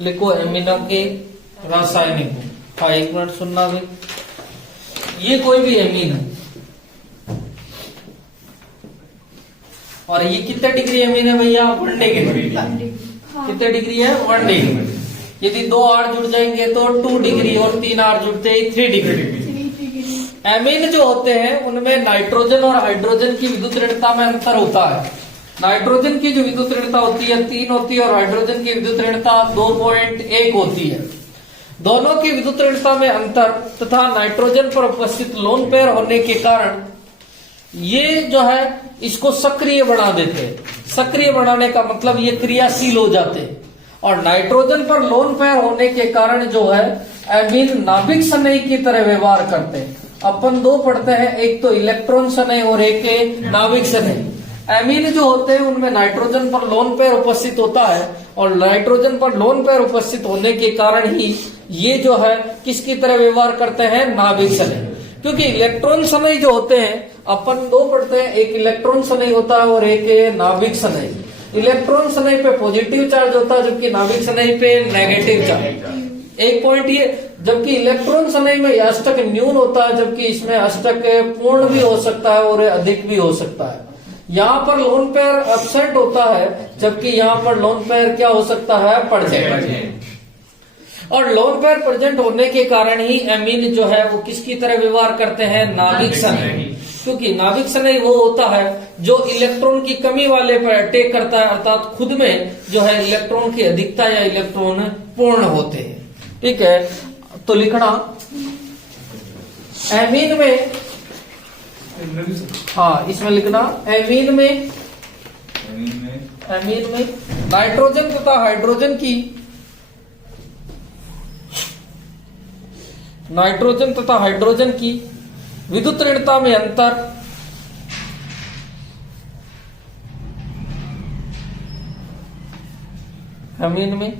लिखो एमिनो के रासायनिक गुण। हाँ, एक मिनट सुनना भी। ये कोई भी एमीन है और ये कितने डिग्री एमीन है भैया? 1 डिग्री। कितने डिग्री है? 1 डिग्री। यदि 2 R जुड़ जाएंगे तो 2 डिग्री और 3 R जुड़ते ही 3 डिग्री। एमीन जो होते हैं उनमें नाइट्रोजन और हाइड्रोजन की विद्युत ऋणता में अंतर होता है। नाइट्रोजन की जो विद्युत ऋणता होती है 3 होती है और हाइड्रोजन की विद्युत ऋणता 2.1 होती है। दोनों की विद्युत ऋणता में अंतर तथा नाइट्रोजन पर उपस्थित लोन पेयर होने के कारण ये जो है इसको सक्रिय बना देते हैं। सक्रिय बनाने का मतलब ये क्रियाशील हो जाते हैं। और नाइट्रोजन पर लोन पेयर होने के कारण जो है एमीन नाभिक स्नेही की तरह व्यवहार करते हैं। अपन 2 पढ़ते हैं, एक तो इलेक्ट्रॉन स्नेही और एक नाभिक स्नेही। एमीन जो होते हैं उनमें नाइट्रोजन पर लोन पेयर उपस्थित होता है और नाइट्रोजन पर लोन पेयर उपस्थित होने के कारण ही ये जो है किसकी तरह व्यवहार करते हैं? नाभिक स्नेही। क्योंकि इलेक्ट्रॉन स्नेही जो होते हैं अपन 2 पढ़ते हैं, एक इलेक्ट्रॉन स्नेही होता है और एक नाभिक स्नेही। इलेक्ट्रॉन स्नेही पे पॉजिटिव चार्ज होता है जबकि नाभिक स्नेही पे नेगेटिव चार्ज। एक पॉइंट ये, जबकि इलेक्ट्रॉन स्नेही में अष्टक न्यून होता है जबकि इसमें अष्टक पूर्ण भी हो सकता है और अधिक भी हो सकता है। यहाँ पर लोन पेयर एब्सेंट होता है जबकि यहाँ पर लोन पेयर क्या हो सकता है? प्रेजेंट। और लोन पेयर प्रेजेंट होने के कारण ही एमीन जो है वो किसकी तरह व्यवहार करते हैं? नाभिक स्नेही। क्योंकि नाभिक स्नेही वो होता है जो इलेक्ट्रॉन की कमी वाले पर अटैक करता है, अर्थात खुद में जो है इलेक्ट्रॉन की अधिकता या इलेक्ट्रॉन पूर्ण होते हैं। ठीक है, तो लिखना एमीन में, हाँ इसमें लिखना एमीन में नाइट्रोजन तथा हाइड्रोजन की विद्युत ऋणता में अंतर एमीन में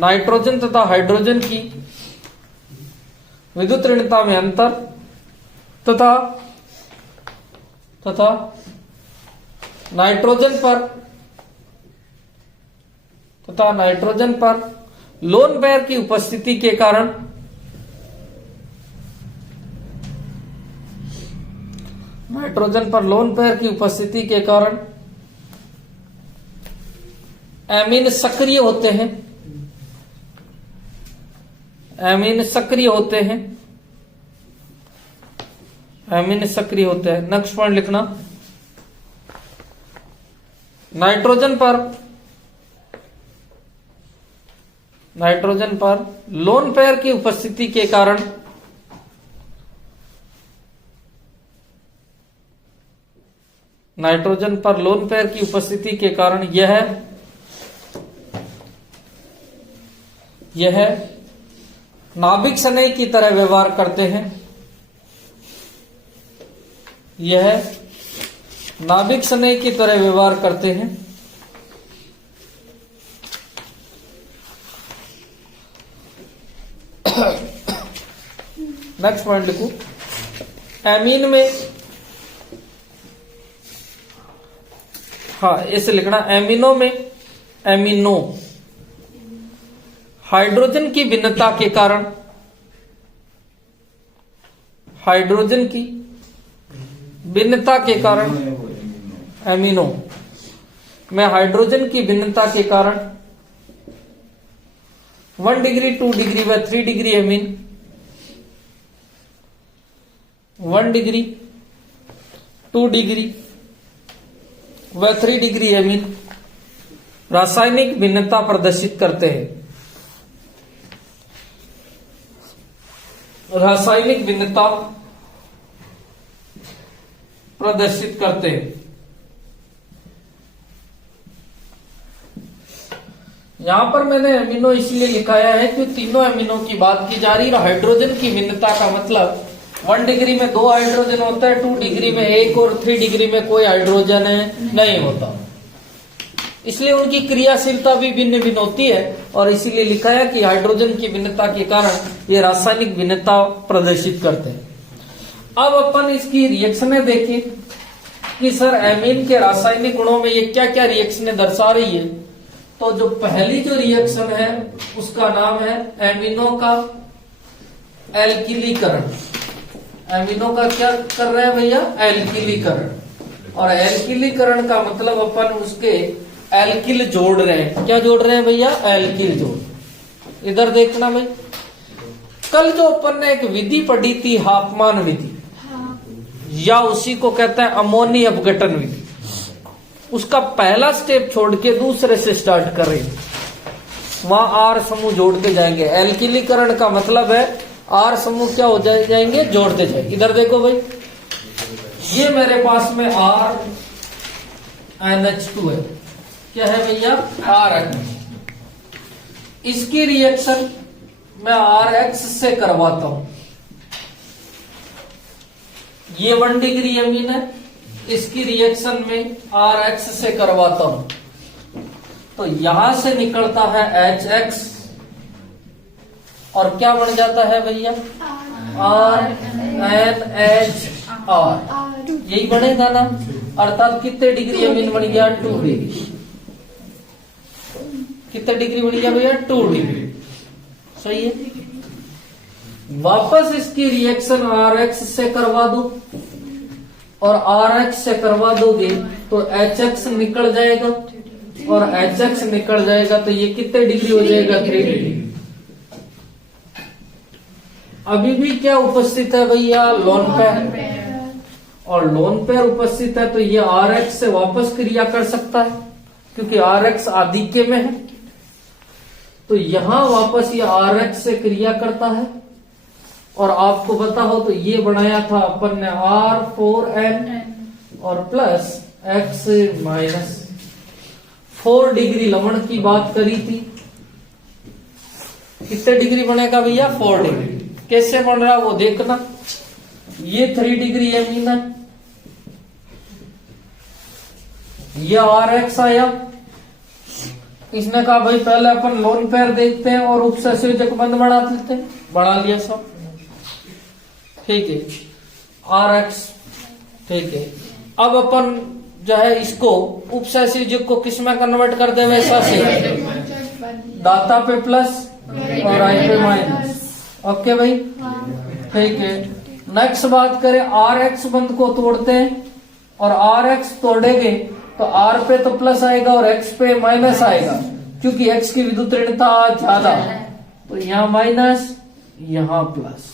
नाइट्रोजन तथा हाइड्रोजन की विद्युत ऋणता में अंतर तथा नाइट्रोजन पर लोन पेयर की उपस्थिति के कारण एमीन सक्रिय होते हैं। नेक्स्ट पॉइंट लिखना, नाइट्रोजन पर लोन पेयर की उपस्थिति के कारण यह नाभिक स्नेही की तरह व्यवहार करते हैं। नेक्स्ट पॉइंट लिखो, एमीन में, हाँ ऐसे लिखना, एमिनो में हाइड्रोजन की भिन्नता के कारण एमिनो में हाइड्रोजन की भिन्नता के कारण 1 डिग्री 2 डिग्री व 3 डिग्री एमीन 1 डिग्री 2 डिग्री व 3 डिग्री एमीन रासायनिक भिन्नता प्रदर्शित करते हैं। यहां पर मैंने एमिनो इसलिए लिखाया है कि तीनों एमिनो की बात की जा रही है। हाइड्रोजन की भिन्नता का मतलब 1 डिग्री में 2 हाइड्रोजन होता है, 2 डिग्री में 1 और 3 डिग्री में कोई हाइड्रोजन नहीं होता। इसलिए उनकी क्रियाशीलता भी भिन्न भिन्न होती है और इसीलिए लिखा है कि हाइड्रोजन की भिन्नता के कारण ये रासायनिक भिन्नता प्रदर्शित करते हैं। अब अपन इसकी रिएक्शनें देखें कि सर एमीन के रासायनिक गुणों में ये क्या क्या रिएक्शनें दर्शा रही है। तो जो पहली जो रिएक्शन है उसका नाम है एमिनो का एल्किलीकरण। एमिनो का क्या कर रहे हैं भैया? एल्किलीकरण। और एल्किलीकरण का मतलब अपन उसके एल्किल जोड़ रहे हैं। क्या जोड़ रहे हैं भैया? एल्किल जोड़। इधर देखना भाई, कल जो अपन ने एक विधि पढ़ी थी हाफमान विधि, या उसी को कहते हैं अमोनी अपघटन विधि, उसका पहला स्टेप छोड़ के दूसरे से स्टार्ट कर रहे हैं। वहां आर समूह जोड़ते जाएंगे। एल्किलीकरण का मतलब है आर समूह क्या हो जाएंगे? जोड़ते जाएंगे। इधर देखो भाई, ये मेरे पास में आर NH2 है। क्या है भैया? RNH। इसकी रिएक्शन मैं RH से करवाता हूं। ये 1 डिग्री एमीन है, इसकी रिएक्शन में RH से करवाता हूं तो यहां से निकलता है HX और क्या बन जाता है भैया? RNHR। यही बनेगा ना, अर्थात कितने डिग्री एमीन बन गया? 2 डिग्री। कितने डिग्री बन गया भैया? 2 डिग्री। सही है। वापस इसकी रिएक्शन RH से करवा दो और RH से करवा दोगे तो HX निकल जाएगा और HX निकल जाएगा तो ये कितने डिग्री हो जाएगा? 3 डिग्री। अभी भी क्या उपस्थित है भैया? Lone pair. और लोन पेयर उपस्थित है तो ये RH से वापस क्रिया कर सकता है क्योंकि RH आधिक्य में है। तो यहां वापस ये RH से क्रिया करता है और आपको पता हो तो ये बनाया था अपन ने R4N और प्लस X माइनस 4 डिग्री लवण की बात करी थी। कितने डिग्री बनेगा भैया? 4 डिग्री। कैसे बन रहा वो देखना। ये 3 डिग्री एमीन है, ये RX आया। इसने कहा भाई पहले अपन लोन पेयर देखते हैं और उपसंयोजक बंध बढ़ा देते हैं। बढ़ा लिया सब, ठीक है। RX, ठीक है। अब अपन जो है इसको उपसंयोजक को किस में कन्वर्ट कर दे? वैसा से दाता पे प्लस और आई पे माइनस। ओके भाई, ठीक है। नेक्स्ट बात करें, RX बंध को तोड़ते हैं और RX तोड़ेंगे तो R पे तो प्लस आएगा और X पे माइनस आएगा क्योंकि X की विद्युत ऋणता ज्यादा, तो यहाँ माइनस यहाँ प्लस।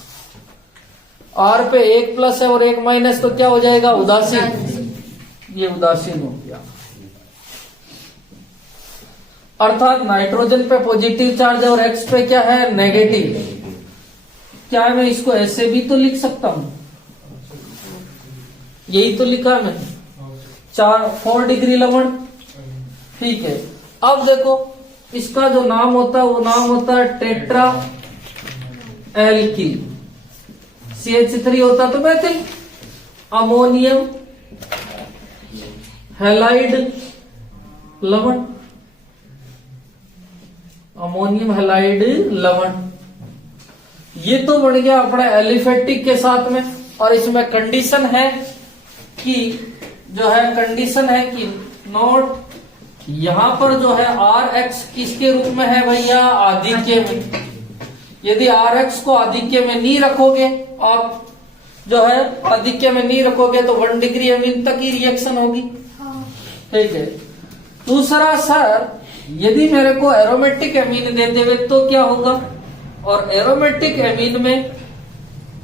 R पे 1 प्लस है और 1 माइनस तो क्या हो जाएगा? उदासीन। ये उदासीन हो गया। अर्थात नाइट्रोजन पे पॉजिटिव चार्ज है और X पे क्या है? नेगेटिव। क्या मैं इसको ऐसे भी तो लिख सकता हूं? यही तो लिखा मैं, 4 डिग्री लवण, ठीक है। अब देखो इसका जो नाम होता है वो नाम होता है टेट्रा एल्किल। CH3 होता तो मेथिल अमोनियम हैलाइड लवण। अमोनियम हैलाइड लवण ये तो बन गया अपना एलिफेटिक के साथ में। और इसमें कंडीशन है कि जो है कंडीशन है कि नोट यहां पर जो है RX किसके रूप में है भैया? आधिक्य में। यदि RX को आधिक्य में नहीं रखोगे, आप जो है आधिक्य में नहीं रखोगे तो 1 डिग्री एमीन तक ही रिएक्शन होगी, ठीक है। दूसरा सर, यदि मेरे को एरोमेटिक एमीन देते हुए तो क्या होगा? और एरोमेटिक एमीन में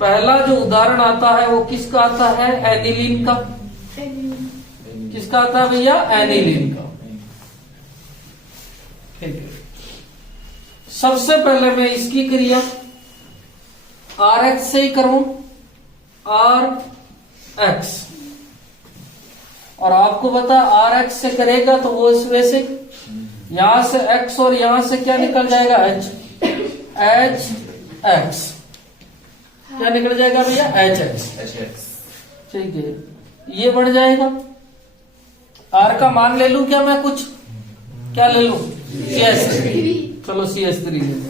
पहला जो उदाहरण आता है वो किसका आता है? एनिलीन का। किसका आता है भैया? एनिलीन का, ठीक है। सबसे पहले मैं इसकी क्रिया RH से ही करूं, RX। और आपको पता RH से करेगा तो वो इस वजह से यहां से X और यहां से क्या निकल जाएगा? HX। क्या निकल जाएगा भैया? HX, ठीक है। ये बढ़ जाएगा। R का मान ले लूं क्या मैं? कुछ क्या ले लूं? CH3। चलो CH3 ले लो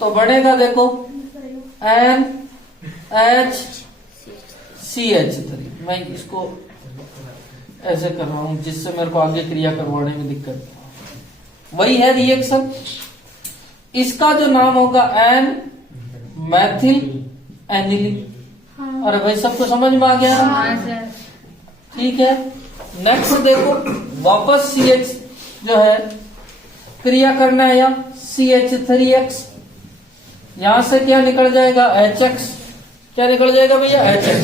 तो बढ़ेगा, देखो NH CH3। मैं इसको ऐसे कर रहा हूं जिससे मेरे को आगे क्रिया करवाने में दिक्कत, वही है रिएक्शन। इसका जो नाम होगा एन मैथिल एनिलीन। अरे भाई सबको समझ में आ गया ना? ठीक है, नेक्स्ट देखो, वापस CH जो है क्रिया करना है, या CH3X, यहां से क्या निकल जाएगा HX, क्या निकल जाएगा भैया HX।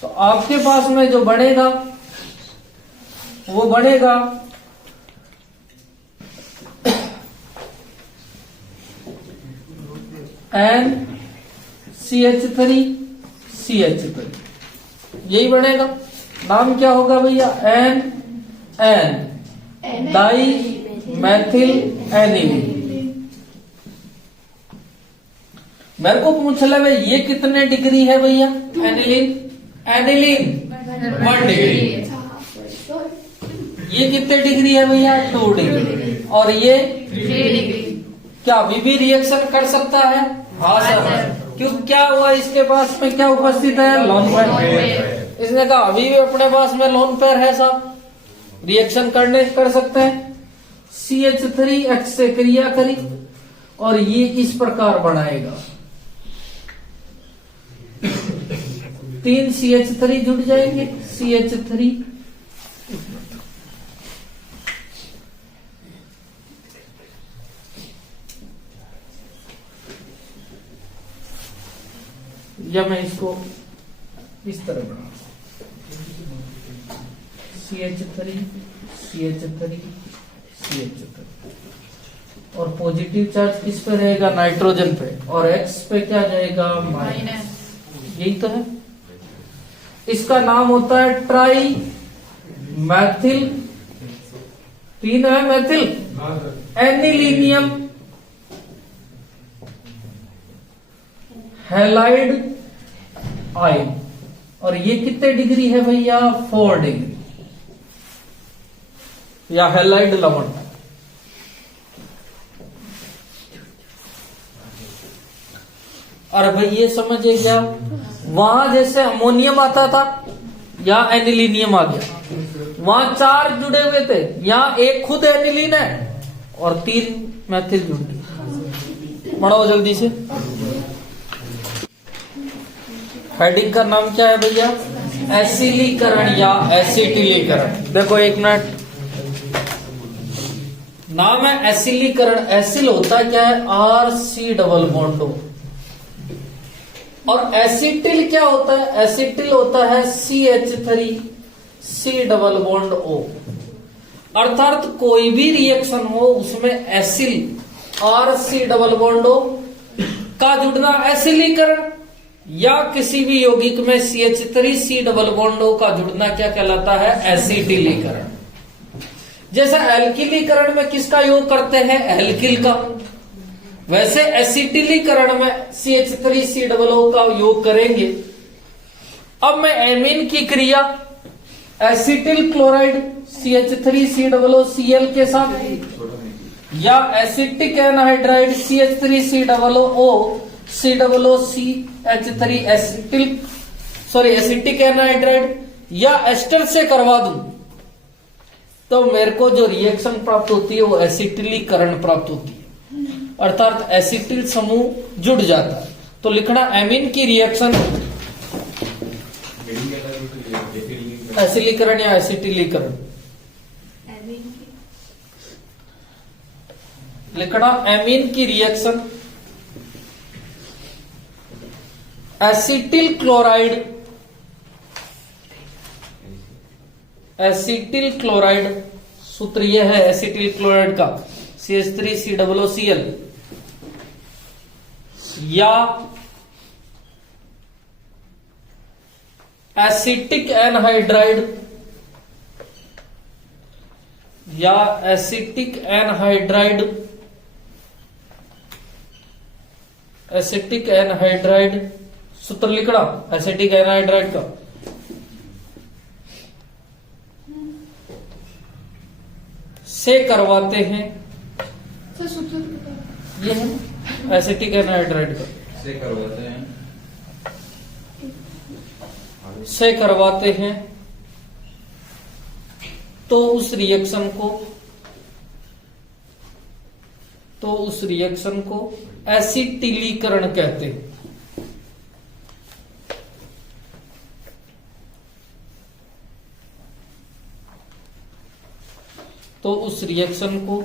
तो आपके पास में जो बढ़ेगा वो बढ़ेगा NCH3 CH3, यही बढ़ेगा। नाम क्या होगा भैया? N di methyl aniline. मेरे को पूछ ले भाई ये कितने डिग्री है भैया? Aniline 1 degree. ये कितने डिग्री है भैया? 2 डिग्री। और ये 3 डिग्री। क्या अभी भी रिएक्शन कर सकता है? हाँ सर। क्यों, क्या हुआ इसके पास में, क्या उपस्थित है? Lone pair. इसने कहा अभी भी अपने पास में लोन पेयर है साहब, रिएक्शन कर सकते हैं। CH3X से क्रिया करी और ये इस प्रकार बनाएगा, 3 CH3 जुड़ जाएंगे, CH3 या मैं इसको इस तरह बना, CH3 CH3 CH3, और पॉजिटिव चार्ज किस पे रहेगा? नाइट्रोजन पे, और X पे क्या जाएगा? माइनस। यही तो है। इसका नाम होता है ट्राई मैथिल, 3 है मैथिल एनिलीनियम हैलाइड आयन। और ये कितने डिग्री है भैया? 4 डिग्री, या हैलाइड लवण। और भाई ये समझिए क्या, वहां जैसे अमोनियम आता था या एनिलीनियम आ गया, वहां 4 जुड़े हुए थे, यहाँ एक खुद एनिलीन है और 3 मैथिल जुड़ गए। पढ़ो जल्दी से। हेडिंग का नाम क्या है भैया? एसिलीकरण या एसिटिलीकरण। देखो एक मिनट, नाम है एसिलीकरण। एसिल होता क्या है? RC double bond O। और एसिटिल क्या होता है? एसिटिल होता है CH3 C double bond O। अर्थात कोई भी रिएक्शन हो उसमें acyl RC double bond O का जुड़ना एसिलीकरण, या किसी भी यौगिक में CH3 C double bond O का जुड़ना क्या कहलाता है? एसिटिलीकरण। जैसा एल्किलीकरण में किसका योग करते हैं? एल्किल का। वैसे एसिटिलीकरण में CH3 C डबल O का योग करेंगे। अब मैं एमीन की क्रिया acetyl chloride CH3 C double O Cl के साथ, या acetic anhydride CH3 C double O C double O CH3 acetic anhydride या एस्टर से करवा दूं, तो मेरे को जो रिएक्शन प्राप्त होती है वो एसिटिलीकरण प्राप्त होती है। अर्थात एसिटिल समूह जुड़ जाता है। तो लिखना एमीन की रिएक्शन एसिलीकरण या एसिटिलीकरण। लिखना एमीन की रिएक्शन एसिटिल क्लोराइड सूत्र यह है एसिटिल क्लोराइड का CH3 C double O Cl, या एसिटिक एनहाइड्राइड सूत्र लिखना एसिटिक एनहाइड्राइड का से करवाते हैं। ये है एसिटिक एनहाइड्राइड का से करवाते हैं तो उस रिएक्शन को एसिटिलीकरण कहते हैं। तो उस रिएक्शन को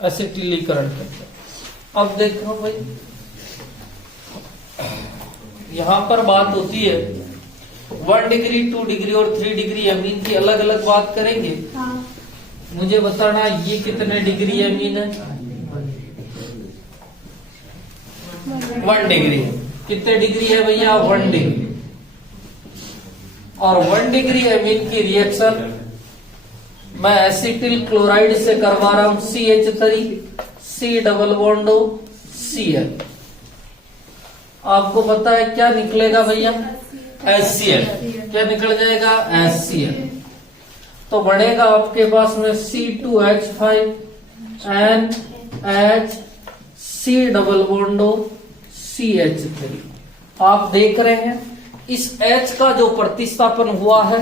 एसिटिलीकरण कहते हैं। अब देखो भाई, यहां पर बात होती है 1 डिग्री 2 डिग्री और 3 डिग्री अमीन की अलग अलग बात करेंगे। हाँ। मुझे बताना ये कितने डिग्री अमीन है? 1 डिग्री है। कितने डिग्री है भैया? 1 डिग्री। और 1 डिग्री अमीन की रिएक्शन मैं एसिटिल क्लोराइड से करवा रहा हूं, CH3 C double bond Cl। आपको पता है क्या निकलेगा भैया? HCl। क्या निकल जाएगा? HCl। तो बढ़ेगा आपके पास में C2H5 NH C double bond CH3। आप देख रहे हैं इस H का जो प्रतिस्थापन हुआ है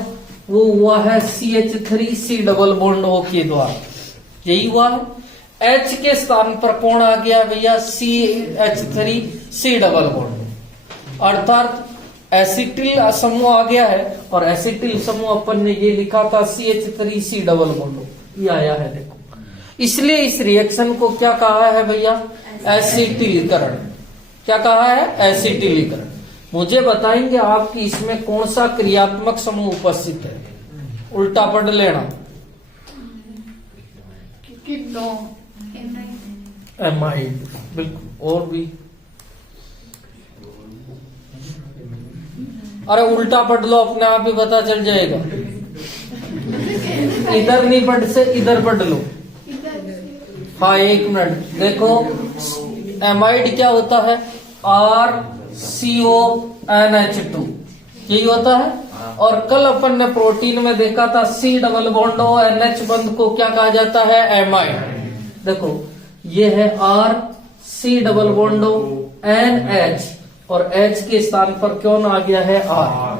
वो हुआ है CH3 C double bond O के द्वारा। यही हुआ है। H के स्थान पर कौन आ गया भैया? CH3 C double bond. अर्थात एसिटिल समूह आ गया है और एसिटिल समूह अपन ने ये लिखा था CH3 C डबल बॉन्ड, ये आया है देखो। इसलिए इस रिएक्शन को क्या कहा है भैया? एसिटिलीकरण। क्या कहा है? एसिटिलीकरण। मुझे बताएंगे आपकी इसमें कौन सा क्रियात्मक समूह उपस्थित है? उल्टा पढ़ लेना। एमाइड, बिल्कुल। और भी अरे उल्टा पढ़ लो, अपने आप ही पता चल जाएगा। इधर नहीं पढ़ से इधर पढ़ लो। हाँ, 1 मिनट देखो। एमाइड क्या होता है? RCONH2, यही होता है। और कल अपन ने प्रोटीन में देखा था C डबल बॉन्ड NH बंध को क्या कहा जाता है? एमाइड। देखो ये है RC डबल बॉन्ड NH और H के स्थान पर कौन आ गया है? R।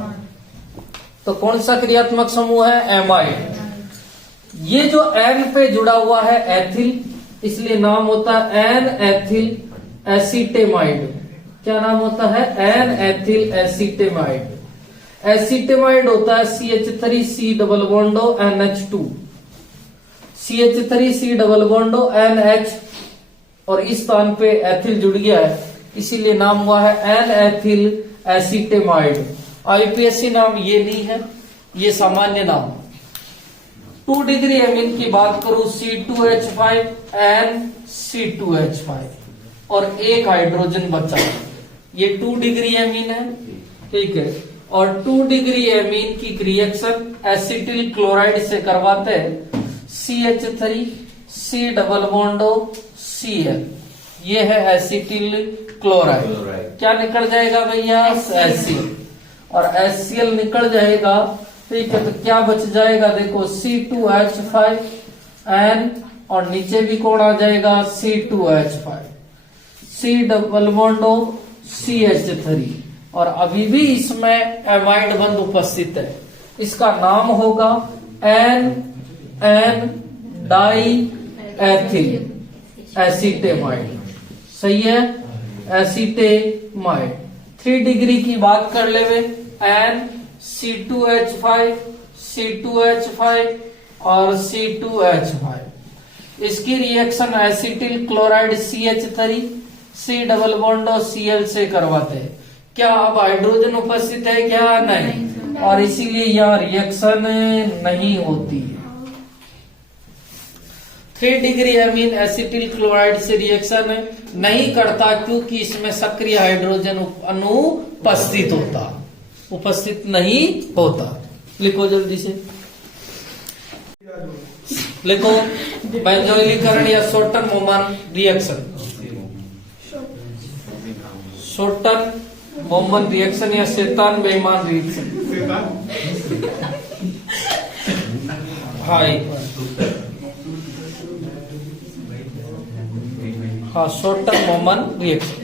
तो कौन सा क्रियात्मक समूह है? एमाइड। ये जो N पे जुड़ा हुआ है एथिल, इसलिए नाम होता है N एथिल एसिटेमाइड। क्या नाम होता है? N ethyl acetamide. एसिटेमाइड होता है CH3 C double bond NH2, CH3 C double bond NH और इस स्थान पे एथिल जुड़ गया है, इसीलिए नाम हुआ है N एथिल एसिटेमाइड। आईपीएससी नाम ये नहीं है, ये सामान्य नाम। 2 डिग्री अमीन की बात करूं, C2H5 NC2H5 और एक हाइड्रोजन बचा। ये 2 डिग्री अमीन है, ठीक है। और 2 डिग्री अमीन की रिएक्शन एसिटिल क्लोराइड से करवाते हैं, CH3 C double bond Cl। ये है एसिटिल क्लोराइड। क्या निकल जाएगा भैया? HCl। और HCl निकल जाएगा, ठीक है। तो क्या बच जाएगा? देखो C2H5 N और नीचे भी कौन आ जाएगा? C2H5 C double bond CH3। और अभी भी इसमें एमाइड बंध उपस्थित है, इसका नाम होगा N डाई एथिल एसिटेमाइड। सही है, एसिटेमाइड। 3 डिग्री की बात कर ले N C2H5 C2H5 और C2H5। इसकी reaction acetyl chloride CH3 C double bond Cl से करवाते हैं। क्या अब हाइड्रोजन उपस्थित है? क्या नहीं। और इसीलिए यह रिएक्शन नहीं होती है। 3 डिग्री अमीन एसिटिल क्लोराइड से रिएक्शन नहीं करता क्योंकि इसमें सक्रिय हाइड्रोजन उपस्थित नहीं होता। लिखो जल्दी से, लिखो। बेंजोइलीकरण या शॉर्टन मोमन रिएक्शन, शॉर्टन मोमन रिएक्शन या शैतान बेईमान रिएक्शन। हाँ, हाँ, शॉर्टन मोमन रिएक्शन।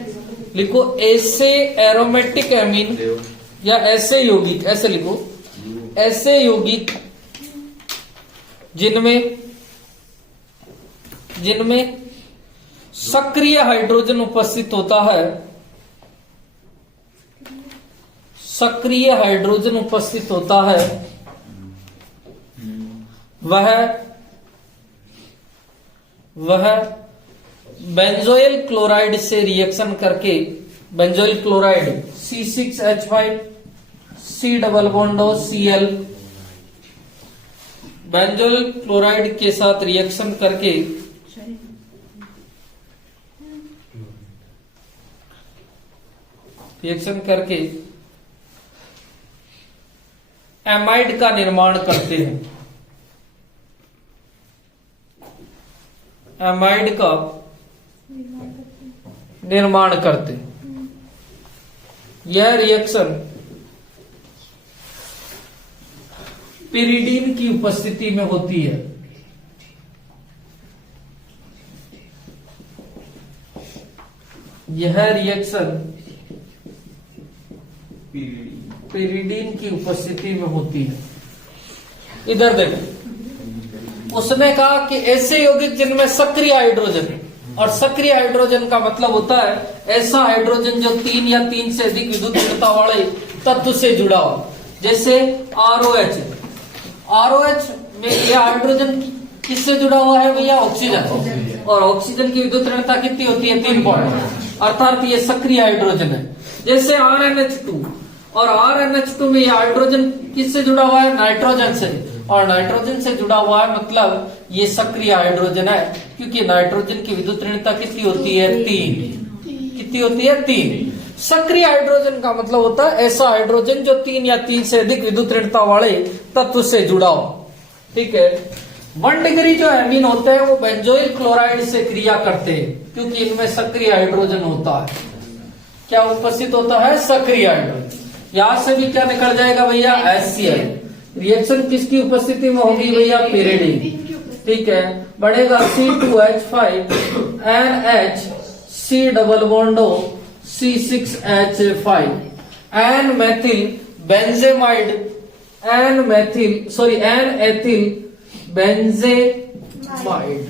लिखो ऐसे एरोमेटिक एमीन या ऐसे यौगिक, ऐसे लिखो ऐसे यौगिक जिनमें सक्रिय हाइड्रोजन उपस्थित होता है, सक्रिय हाइड्रोजन उपस्थित होता है, वह बेंजोइल क्लोराइड से रिएक्शन करके, benzoyl chloride C6H5 C double bond Cl, benzoyl chloride के साथ रिएक्शन करके एमाइड का निर्माण करते हैं, एमाइड का निर्माण करते हैं। यह रिएक्शन पिरिडीन की उपस्थिति में होती है। यह रिएक्शन पिरिडीन की उपस्थिति में होती है। इधर देखो, उसने कहा कि ऐसे यौगिक जिनमें सक्रिय हाइड्रोजन, और सक्रिय हाइड्रोजन का मतलब होता है ऐसा हाइड्रोजन जो 3 या 3 से अधिक विद्युत ऋणता वाले तत्व से जुड़ा हो, जैसे ROH। ROH में यह हाइड्रोजन किससे जुड़ा हुआ है भैया? ऑक्सीजन। और ऑक्सीजन की विद्युत ऋणता कितनी होती है? 3 पॉइंट, अर्थात ये सक्रिय हाइड्रोजन है। जैसे RNH2, और RNH2 में यह हाइड्रोजन किससे जुड़ा हुआ है? नाइट्रोजन से। और नाइट्रोजन से जुड़ा हुआ है मतलब ये सक्रिय हाइड्रोजन है, क्योंकि नाइट्रोजन की विद्युत ऋणता कितनी होती है? 3। कितनी होती है? 3। सक्रिय हाइड्रोजन का मतलब होता है ऐसा हाइड्रोजन जो 3 या 3 से अधिक विद्युत ऋणता वाले तत्व से जुड़ा हो। ठीक है। 1 डिग्री जो एमीन होते हैं वो बेंजोइल क्लोराइड से क्रिया करते हैं, क्योंकि इनमें सक्रिय हाइड्रोजन होता है। क्या उपस्थित होता है? सक्रिय हाइड्रोजन। यहां से भी क्या निकल जाएगा भैया? HCl। रिएक्शन किसकी उपस्थिति में होगी भैया? पिरिडीन। ठीक है। बढ़ेगा C2H5 NH C double bond C6H5 N methyl benzamide, N ethyl benzamide.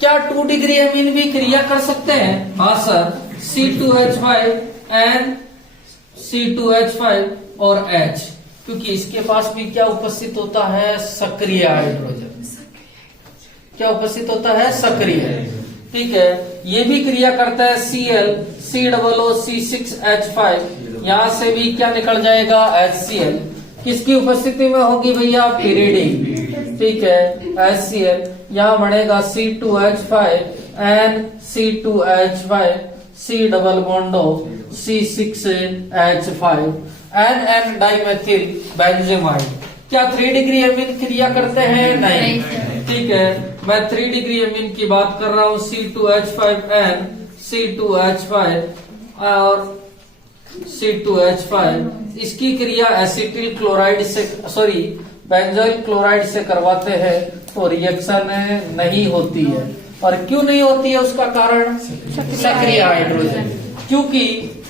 क्या 2 डिग्री एमीन भी क्रिया कर सकते हैं? हाँ सर। C2H5 N C2H5 और H, क्योंकि इसके पास भी क्या उपस्थित होता है? सक्रिय हाइड्रोजन। क्या उपस्थित होता है? सक्रिय। ठीक है। ये भी क्रिया करता है Cl C double O C6H5। यहां से भी क्या निकल जाएगा? HCl। किसकी उपस्थिति में होगी भैया? पिरिडीन। ठीक है। HCl। यहां बढ़ेगा C2H5 N C2H5 C double bond C6H5 N dimethyl benzamide. क्या 3 डिग्री एमीन क्रिया करते हैं? नहीं। ठीक है। मैं 3 डिग्री एमीन की बात कर रहा हूं। C2H5N C2H5 और C2H5। इसकी क्रिया एसिटिल क्लोराइड से, सॉरी बेंजोइल क्लोराइड से करवाते हैं तो रिएक्शन नहीं होती है। और क्यों नहीं होती है? उसका कारण सक्रिय हाइड्रोजन, क्योंकि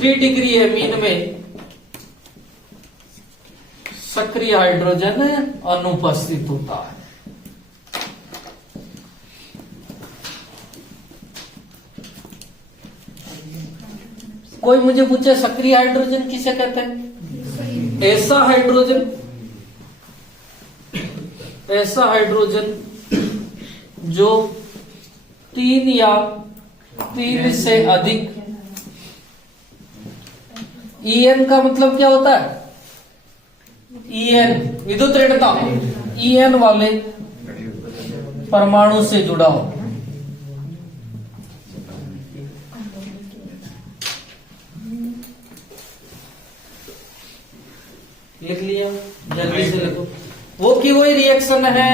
3 डिग्री एमीन में सक्रिय हाइड्रोजन अनुपस्थित होता है। कोई मुझे पूछे सक्रिय हाइड्रोजन किसे कहते हैं? ऐसा हाइड्रोजन जो 3 या 3 से अधिक, En का मतलब क्या होता है? En विद्युत ऋणता, En वाले परमाणु से जुड़ा हो। लिख लिया? जल्दी से लिखो। वो की वही रिएक्शन है,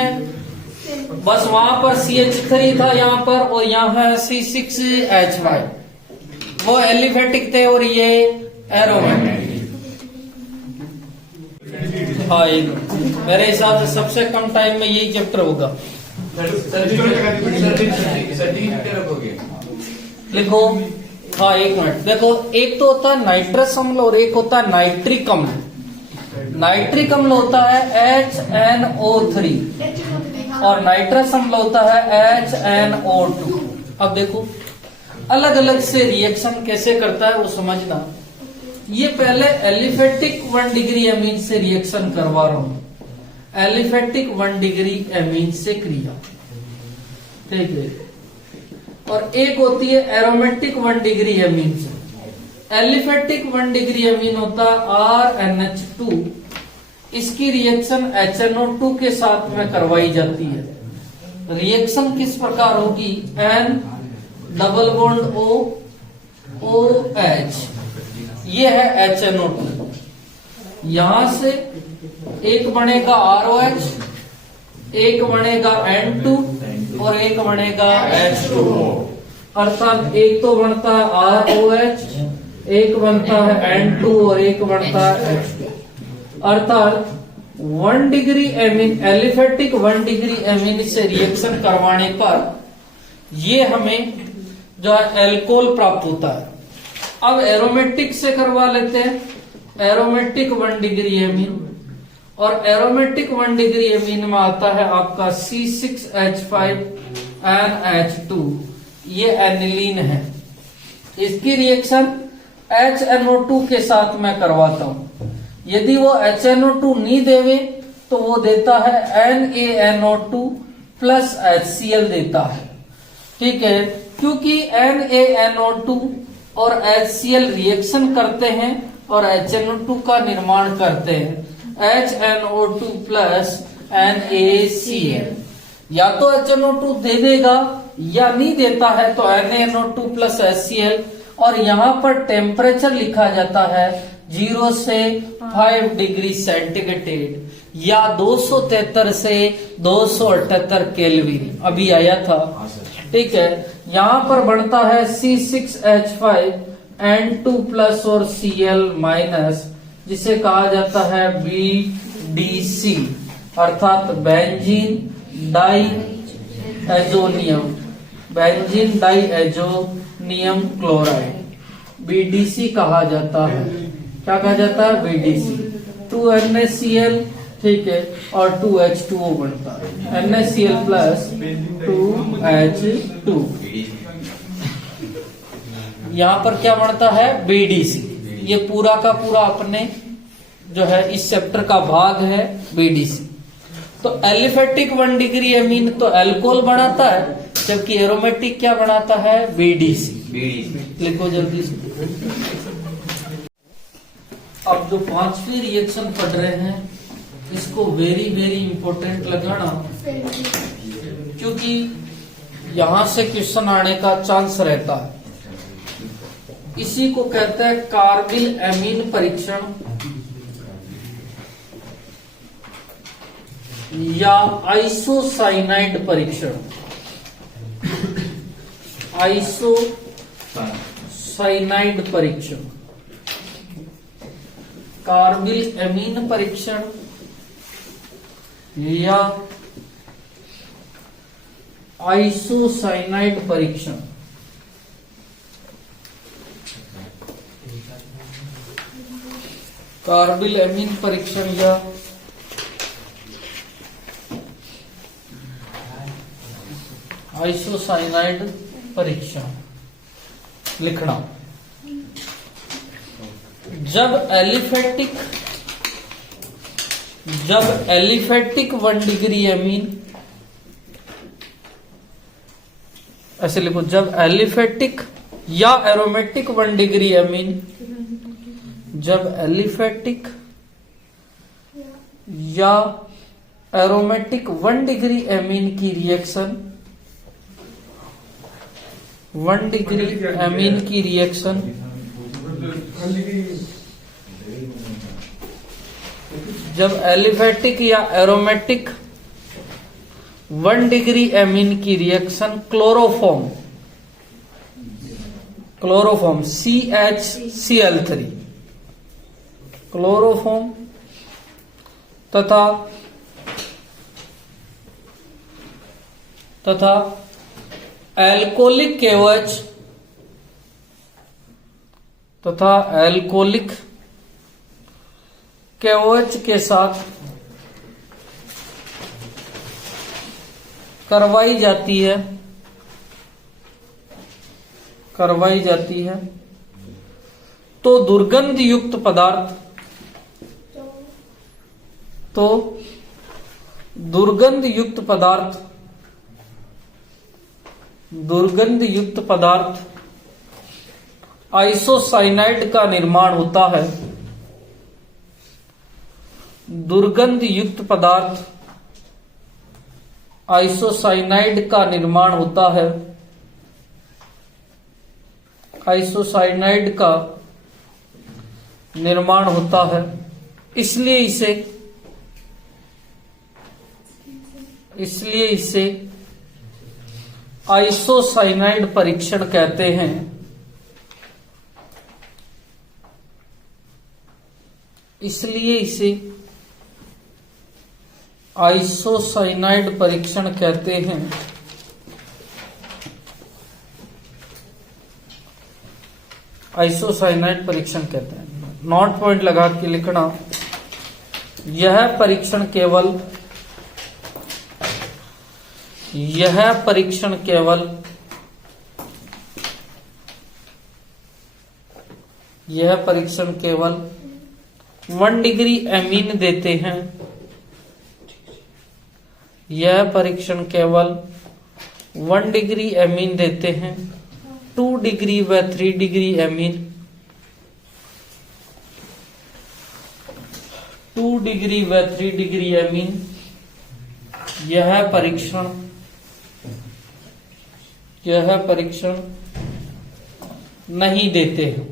बस वहां पर CH3 था यहाँ पर, और यहाँ है C6H5। वो एलिफेटिक थे और ये एरोमेटिक। हाँ, मेरे हिसाब से सबसे कम टाइम में यही चैप्टर होगा। लिखो हाँ एक मिनट देखो, एक तो होता है नाइट्रस अम्ल और एक होता है नाइट्रिक अम्ल। नाइट्रिक अम्ल होता है HNO3 और नाइट्रस अम्ल होता है HNO2। अब देखो अलग अलग से रिएक्शन कैसे करता है वो समझना। ये पहले एलिफेटिक 1 डिग्री एमीन से रिएक्शन करवा रहा हूं, एलिफेटिक 1 डिग्री एमीन से क्रिया, ठीक है। और एक होती है एरोमेटिक 1 डिग्री एमीन से। एलिफेटिक 1 डिग्री एमीन होता है RNH2, इसकी रिएक्शन HNO2 के साथ में करवाई जाती है। रिएक्शन किस प्रकार होगी, N double bond O OH, ये है HNO2। यहां से एक बनेगा ROH, एक बनेगा N2 और एक बनेगा H2O। अर्थात एक तो बनता है ROH, एक बनता है N2 और एक बनता है H2। अर्थात 1 degree amine, aliphatic 1 degree amine से रिएक्शन करवाने पर ये हमें जो है एल्कोहल प्राप्त होता है। अब एरोमेटिक से करवा लेते हैं, एरोमेटिक 1 डिग्री एमीन, और एरोमेटिक 1 डिग्री एमीन में आता है आपका C6H5NH2, ये एनिलीन है। इसकी रिएक्शन HNO2 के साथ मैं करवाता हूं। यदि वो HNO2 नहीं देवे तो वो देता है NaNO2 प्लस HCl देता है, ठीक है। क्योंकि NaNO2 और HCl रिएक्शन करते हैं और HNO2 का निर्माण करते हैं, HNO2 प्लस NaCl। या तो HNO2 दे देगा या नहीं देता है तो NaNO2 प्लस HCl, और यहाँ पर टेम्परेचर लिखा जाता है 0 से 5 डिग्री सेंटीग्रेड या 273 से 278 केल्विन, अभी आया था, ठीक है। यहाँ पर बनता है C6H5N2 प्लस और Cl माइनस, जिसे कहा जाता है BDC, अर्थात benzene diazonium, benzene diazonium chloride, BDC कहा जाता है। क्या कहा जाता है, BDC। 2NaCl, ठीक है, और 2H2O बनता है, NaCl प्लस 2H2। यहाँ पर क्या बनता है, BDC। ये पूरा का पूरा अपने जो है इस चैप्टर का भाग है BDC। तो एलिफेटिक 1 डिग्री एमीन तो अल्कोहल बनाता है, जबकि एरोमेटिक क्या बनाता है, BDC। लिखो जल्दी से। अब जो 5वीं रिएक्शन पढ़ रहे हैं इसको वेरी वेरी इंपॉर्टेंट लगाना, क्योंकि यहां से क्वेश्चन आने का चांस रहता है। इसी को कहते हैं कार्बिल एमीन परीक्षण या आइसोसाइनाइड परीक्षण। आइसोसाइनाइड परीक्षण, कार्बिल एमीन परीक्षण या आइसोसाइनाइड परीक्षण। कार्बिल एमीन परीक्षण या आइसोसाइनाइड परीक्षण लिखना। जब एलिफेटिक 1 डिग्री एमीन, ऐसे लिखो, जब एलिफेटिक या एरोमेटिक 1 डिग्री एमीन, जब एलिफेटिक या एरोमेटिक 1 डिग्री एमीन की रिएक्शन, 1 डिग्री एमीन की रिएक्शन जब एलिफेटिक या एरोमेटिक 1 डिग्री एमीन की रिएक्शन क्लोरोफॉर्म CHCl3, क्लोरोफॉर्म तथा एल्कोहलिक केवच तथा एल्कोलिक KOH के साथ करवाई जाती है तो दुर्गंध युक्त पदार्थ आइसोसाइनाइड का निर्माण होता है। दुर्गंध युक्त पदार्थ आइसोसाइनाइड का निर्माण होता है। आइसोसाइनाइड का निर्माण होता है, इसलिए इसे आइसोसाइनाइड परीक्षण कहते हैं। इसलिए इसे आइसोसाइनाइड परीक्षण कहते हैं। आइसोसाइनाइड परीक्षण कहते हैं। नोट पॉइंट लगा के लिखना, यह परीक्षण केवल 1 डिग्री एमीन देते हैं। यह परीक्षण केवल 1 डिग्री एमीन देते हैं। 2 डिग्री व 3 डिग्री एमीन 2 डिग्री व 3 डिग्री एमीन यह परीक्षण नहीं देते हैं।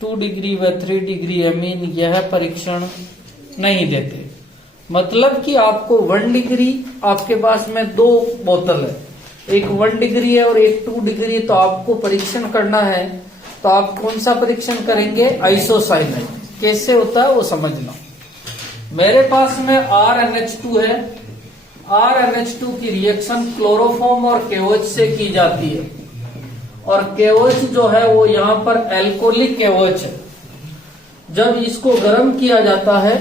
2 डिग्री व 3 डिग्री एमीन यह परीक्षण नहीं देते। मतलब कि आपको 1 डिग्री, आपके पास में 2 बोतल है, एक 1 डिग्री है और एक 2 डिग्री, तो आपको परीक्षण करना है तो आप कौन सा परीक्षण करेंगे? आइसोसाइनाइड। कैसे होता है वो समझना। मेरे पास में RNH2 है। RNH2 की रिएक्शन क्लोरोफॉर्म और KOH से की जाती है और KOH जो है वो यहाँ पर एल्कोलिक KOH है। जब इसको गर्म किया जाता है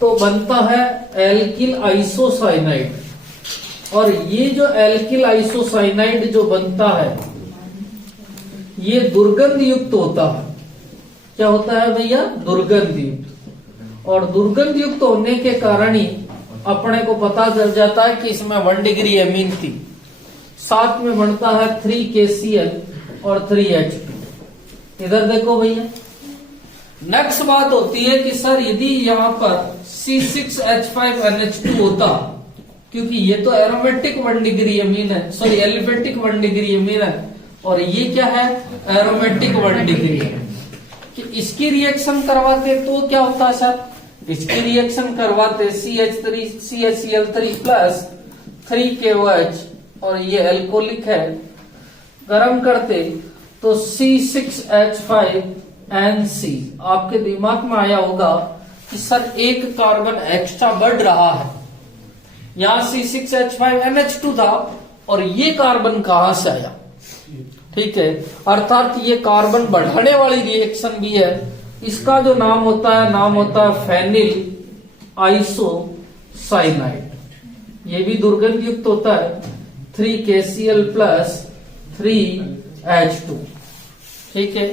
तो बनता है एल्किल आइसोसाइनाइड, और ये जो एल्किल आइसोसाइनाइड जो बनता है ये दुर्गंध युक्त होता है। क्या होता है भैया? दुर्गंध युक्त। और दुर्गंध युक्त होने के कारण ही अपने को पता चल जाता है कि इसमें 1 डिग्री एमीन थी। साथ में बनता है 3KCl और 3H2। इधर देखो भैया, नेक्स्ट बात होती है कि सर यदि यहाँ पर C6H5NH2 होता, क्योंकि ये तो एरोमेटिक 1 डिग्री एमीन है, सॉरी एलिफेटिक 1 डिग्री एमीन है, और ये क्या है? एरोमेटिक 1 डिग्री है। कि इसकी रिएक्शन करवाते तो क्या होता सर? इसकी रिएक्शन करवाते CH3CHCl3 प्लस 3KOH, और ये एल्कोलिक है, गर्म करते तो C6H5NC। आपके दिमाग में आया होगा कि सर एक कार्बन एक्स्ट्रा बढ़ रहा है। यहां C6H5NH2 था और ये कार्बन कहां से आया? ठीक है, अर्थात ये कार्बन बढ़ाने वाली रिएक्शन भी है। इसका जो नाम होता है फेनिल आइसोसाइनाइड। ये भी दुर्गंध युक्त होता है। 3KCl plus 3H2। ठीक है,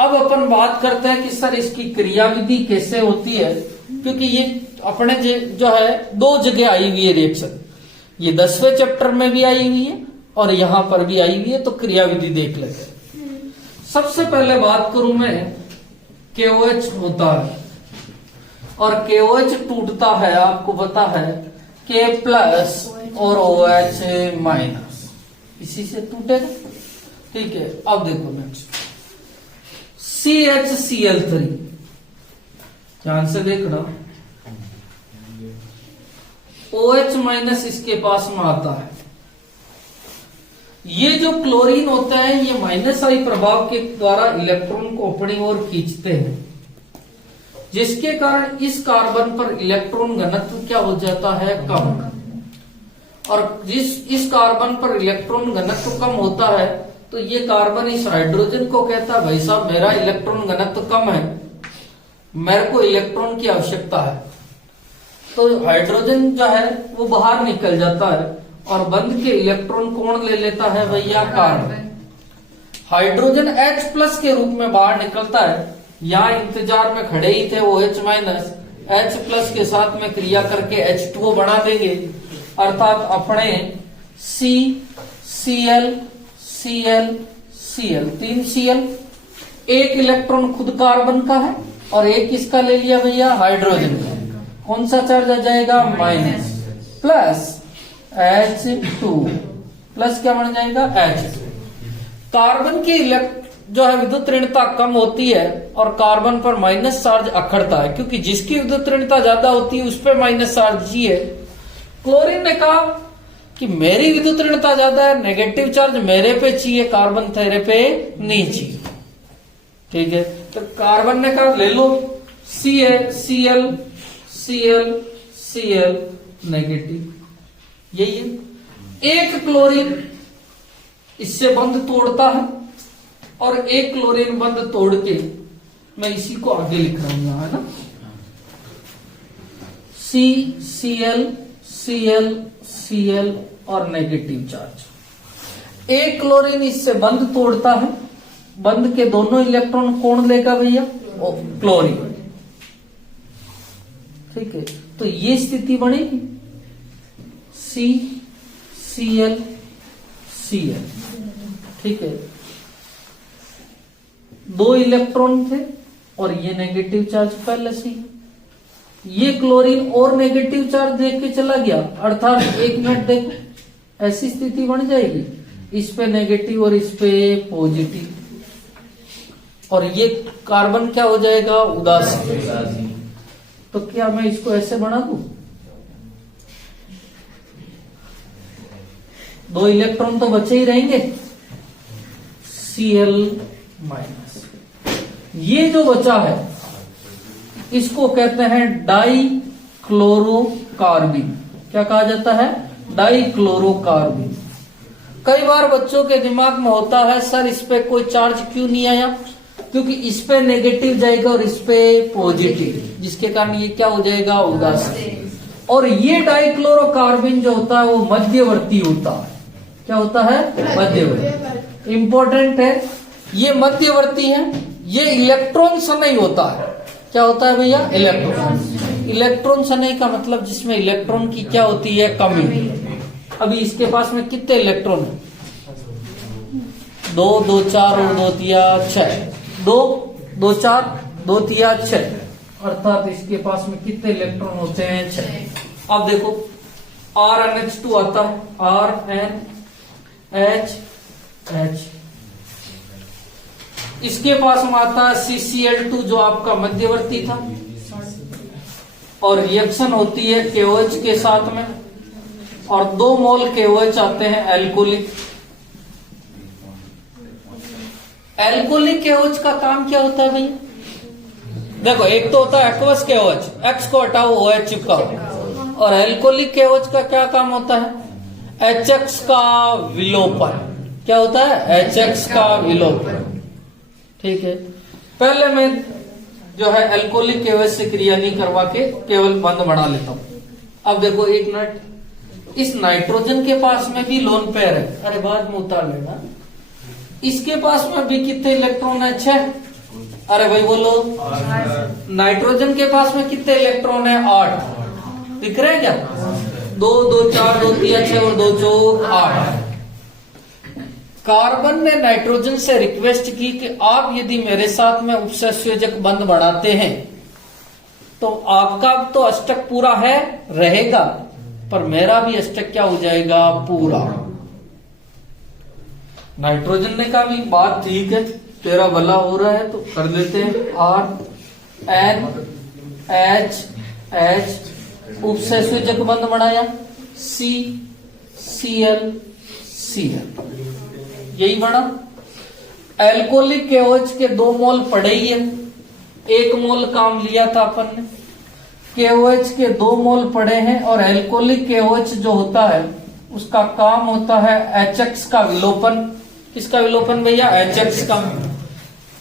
अब अपन बात करते हैं कि सर इसकी क्रियाविधि कैसे होती है, क्योंकि ये अपने जो है 2 जगह आई हुई है रिएक्शन। ये 10वें चैप्टर में भी आई हुई है और यहां पर भी आई हुई है, तो क्रियाविधि देख लेते हैं। सबसे पहले बात करूं मैं, KOH होता है और KOH टूटता है, आपको पता है K प्लस और OH माइनस, इसी से टूटेगा। ठीक है, अब देखो नेक्स्ट CHCl3, ध्यान से देखना, OH माइनस इसके पास में आता है। ये जो क्लोरीन होता है ये माइनस आई प्रभाव के द्वारा इलेक्ट्रॉन को अपनी ओर खींचते हैं, जिसके कारण इस कार्बन पर इलेक्ट्रॉन घनत्व क्या हो जाता है? कम। और इस कार्बन पर इलेक्ट्रॉन घनत्व कम होता है तो ये कार्बन इस हाइड्रोजन को कहता है भाई साहब मेरा इलेक्ट्रॉन घनत्व कम है, मेरे को इलेक्ट्रॉन की आवश्यकता है। तो हाइड्रोजन जो है वो बाहर निकल जाता है और बंद के इलेक्ट्रॉन कौन ले लेता है भैया? कार्बन। हाइड्रोजन H+ के रूप में बाहर निकलता है। यहाँ इंतजार में खड़े ही थे, वो H- के साथ में क्रिया करके H2O बना देंगे, अर्थात अपने CCl 3 Cl, एक इलेक्ट्रॉन खुद कार्बन का है और एक किसका ले लिया भैया? हाइड्रोजन का। कौन सा चार्ज आ जाएगा? माइनस, प्लस H2 प्लस क्या बन जाएगा? H2। कार्बन की जो है विद्युत ऋणता कम होती है और कार्बन पर माइनस चार्ज अखड़ता है, क्योंकि जिसकी विद्युत ऋणता ज्यादा होती है उस पर माइनस चार्ज ही है। क्लोरीन ने कहा कि मेरी विद्युत ऋणता ज्यादा है, नेगेटिव चार्ज मेरे पे चाहिए, कार्बन तेरे पे नहीं चाहिए। ठीक है, तो कार्बन ने कहा ले लो Cl नेगेटिव, यही है। एक क्लोरीन इससे बंध तोड़ता है और एक क्लोरीन बंध तोड़ के, मैं इसी को आगे लिख रहा हूं यहां, है ना, Cl और नेगेटिव चार्ज। एक क्लोरीन इससे बंध तोड़ता है, बंध के दोनों इलेक्ट्रॉन कौन लेगा भैया? क्लोरीन। ठीक है, तो ये स्थिति बनेगी Cl। ठीक है, दो इलेक्ट्रॉन थे और ये नेगेटिव चार्ज पहले से। ये क्लोरीन और नेगेटिव चार्ज देख के चला गया, अर्थात एक मिनट देखो, ऐसी स्थिति बन जाएगी, इस पे नेगेटिव और इस पे पॉजिटिव, और ये कार्बन क्या हो जाएगा? उदासीन। तो क्या मैं इसको ऐसे बना दूं? दो इलेक्ट्रॉन तो बचे ही रहेंगे, Cl-। ये जो बचा है इसको कहते हैं डाई क्लोरोकार्बिन। क्या कहा जाता है? डाई क्लोरोकार्बिन। कई बार बच्चों के दिमाग में होता है सर इस पे कोई चार्ज क्यों नहीं आया? क्योंकि इस पे नेगेटिव जाएगा और इस पे पॉजिटिव, जिसके कारण ये क्या हो जाएगा? उदासीन। और ये डाइक्लोरोकार्बिन जो होता है वो मध्यवर्ती होता है। क्या होता है? मध्यवर्ती। इंपॉर्टेंट है, ये मध्यवर्ती है, ये इलेक्ट्रॉन सनई होता है। क्या होता है भैया? इलेक्ट्रॉन। इलेक्ट्रॉन सनई का मतलब जिसमें इलेक्ट्रॉन की क्या होती है? कमी। अभी इसके पास में कितने इलेक्ट्रॉन है? 2 2 4 और 2 3 6, 2 2 4 2 3 6, अर्थात इसके पास में कितने इलेक्ट्रॉन होते हैं? 6। अब देखो RnH2 आता है, RnHH, इसके पास में आता है CCl2 जो आपका मध्यवर्ती था, और रिएक्शन होती है KOH के साथ में, और 2 मोल KOH आते हैं एल्कोलिक। एल्कोलिक KOH का काम क्या होता है भैया? देखो, एक तो होता है एक्वस KOH, X को हटाओ OH चिपकाओ, और एल्कोलिक KOH का क्या काम होता है? HX का विलोपन। क्या होता है? HX का विलोपन। ठीक है, पहले मैं जो है एल्कोलिक KOH से क्रिया नहीं करवा के केवल बंद बना लेता हूं। अब देखो एक मिनट, इस नाइट्रोजन के पास में भी लोन पेयर है, अरे बाद में उतार लेना। इसके पास में भी कितने इलेक्ट्रॉन है? 6। अरे भाई बोलो, नाइट्रोजन के पास में कितने इलेक्ट्रॉन है? 8। दिख रहे हैं क्या? 2 2 4 2 3 6 और 2 4 8। कार्बन ने नाइट्रोजन से रिक्वेस्ट की कि आप यदि मेरे साथ में उपसंयोजक बंध बढ़ाते हैं तो आपका तो अष्टक पूरा है रहेगा, पर मेरा भी अष्टक क्या हो जाएगा? पूरा। नाइट्रोजन ने कहा भी बात ठीक है, तेरा भला हो रहा है तो कर देते हैं। RnHH उपसंयोजक बंध बढ़ाया, CCl, यही बड़ा। एल्कोलिक KOH के 2 मोल पड़े ही है, 1 मोल काम लिया था अपन ने। KOH के 2 मोल पड़े हैं, और एल्कोलिक KOH जो होता है उसका काम होता है HX का विलोपन, किसका विलोपन भैया? HX का।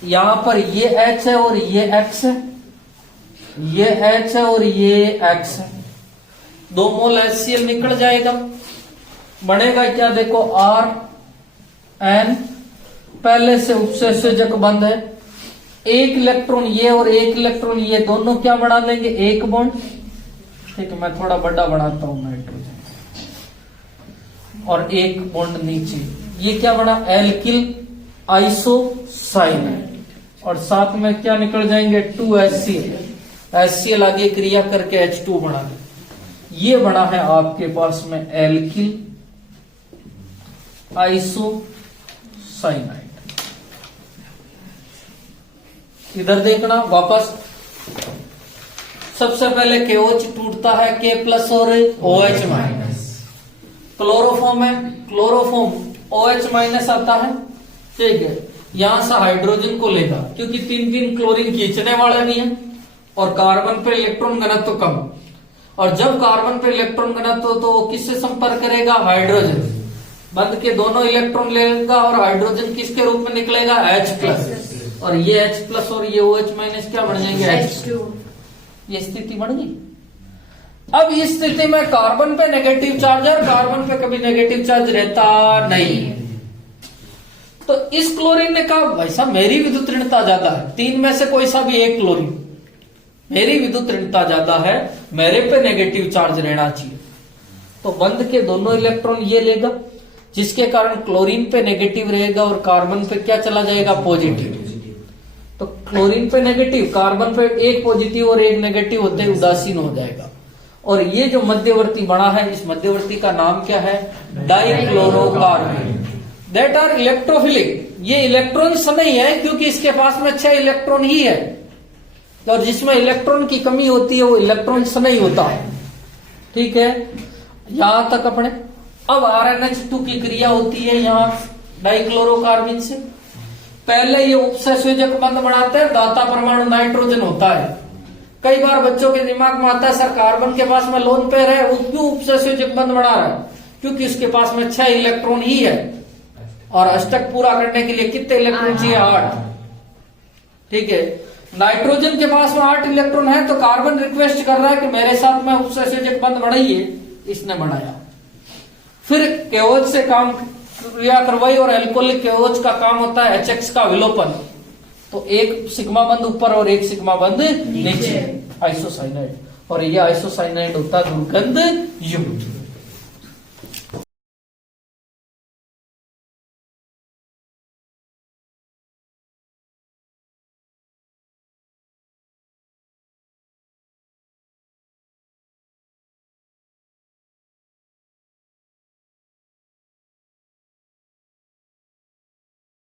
यहां पर ये H है और ये X है, ये H है और ये X है। 2 मोल HCl निकल जाएगा, बनेगा क्या? देखो RN, पहले से उपसंयोजक बंध है, एक इलेक्ट्रॉन ये और एक इलेक्ट्रॉन ये, दोनों क्या बना लेंगे? एक बॉन्ड। ठीक है, मैं थोड़ा बड़ा बनाता हूं नाइट्रोजन, और एक बॉन्ड नीचे, ये क्या बना? एल्किल आइसोसाइनाइड, और साथ में क्या निकल जाएंगे? 2HCl, HCl आगे क्रिया करके H2 बना दे। ये बना है आपके पास में एल्किल आइसोसाइनाइड। इधर देखना वापस, सबसे पहले KOH टूटता है K+ और OH-। क्लोरोफॉर्म है, क्लोरोफॉर्म OH- आता है। ठीक है, यहां से हाइड्रोजन को लेगा, क्योंकि 3 क्लोरीन खींचने वाला नहीं है, और कार्बन पे इलेक्ट्रॉन घनत्व कम, और जब कार्बन पे इलेक्ट्रॉन घनत्व तो वो किससे संपर्क करेगा? हाइड्रोजन। बंध के दोनों इलेक्ट्रॉन लेगा और हाइड्रोजन किसके रूप में निकलेगा? H+, और ये H+ और ये OH- क्या बन जाएंगे? H2। ये स्थिति बन गई। अब इस स्थिति में कार्बन पे नेगेटिव चार्ज है, और कार्बन पे कभी नेगेटिव चार्ज रहता नहीं। तो इस क्लोरीन ने कहा भाई साहब मेरी विद्युत ऋणता ज्यादा है, 3 में से कोई सा भी एक क्लोरीन, मेरी विद्युत ऋणता ज्यादा है, मेरे पे नेगेटिव चार्ज रहना चाहिए। तो बंध के दोनों इलेक्ट्रॉन ये लेगा, जिसके कारण क्लोरीन पे नेगेटिव रहेगा और कार्बन पे क्या चला जाएगा? पॉजिटिव। तो क्लोरीन पे नेगेटिव, कार्बन पे एक पॉजिटिव और एक नेगेटिव होते ही उदासीन हो जाएगा। और ये जो मध्यवर्ती बना है, इस मध्यवर्ती का नाम क्या है? डाइक्लोरोकार्बन। That are electrophilic. ये इलेक्ट्रॉन्स नहीं है, क्योंकि इसके पास में 6 इलेक्ट्रॉन ही है, और जिसमें इलेक्ट्रॉन की कमी होती है वो इलेक्ट्रॉन्स नहीं होता है। ठीक है, यहां तक अपने। अब RNH2 की क्रिया होती है यहां डाइक्लोरोकार्बन से। पहले ये उपसंयोजक बंध बनाते हैं, दाता परमाणु नाइट्रोजन होता है। कई बार बच्चों के दिमाग में आता है सर कार्बन के पास में लोन पेयर है, वो क्यों उपसंयोजक बंध बना रहा है? क्योंकि उसके पास में 6 इलेक्ट्रॉन ही है, और अष्टक पूरा करने के लिए कितने इलेक्ट्रॉन चाहिए? 8। ठीक है, नाइट्रोजन के पास में 8 इलेक्ट्रॉन है, तो कार्बन रिक्वेस्ट कर रहा है कि मेरे साथ में उपसंयोजक बंध बनाइए। इसने बनाया, फिर KOH से काम क्रिया करवाई, और एल्कोहलिक KOH का काम होता है HX का विलोपन। तो एक सिग्मा बंध ऊपर और एक सिग्मा बंध नीचे, आइसोसाइनाइड। और ये आइसोसाइनाइड होता है दुर्गंध युक्त।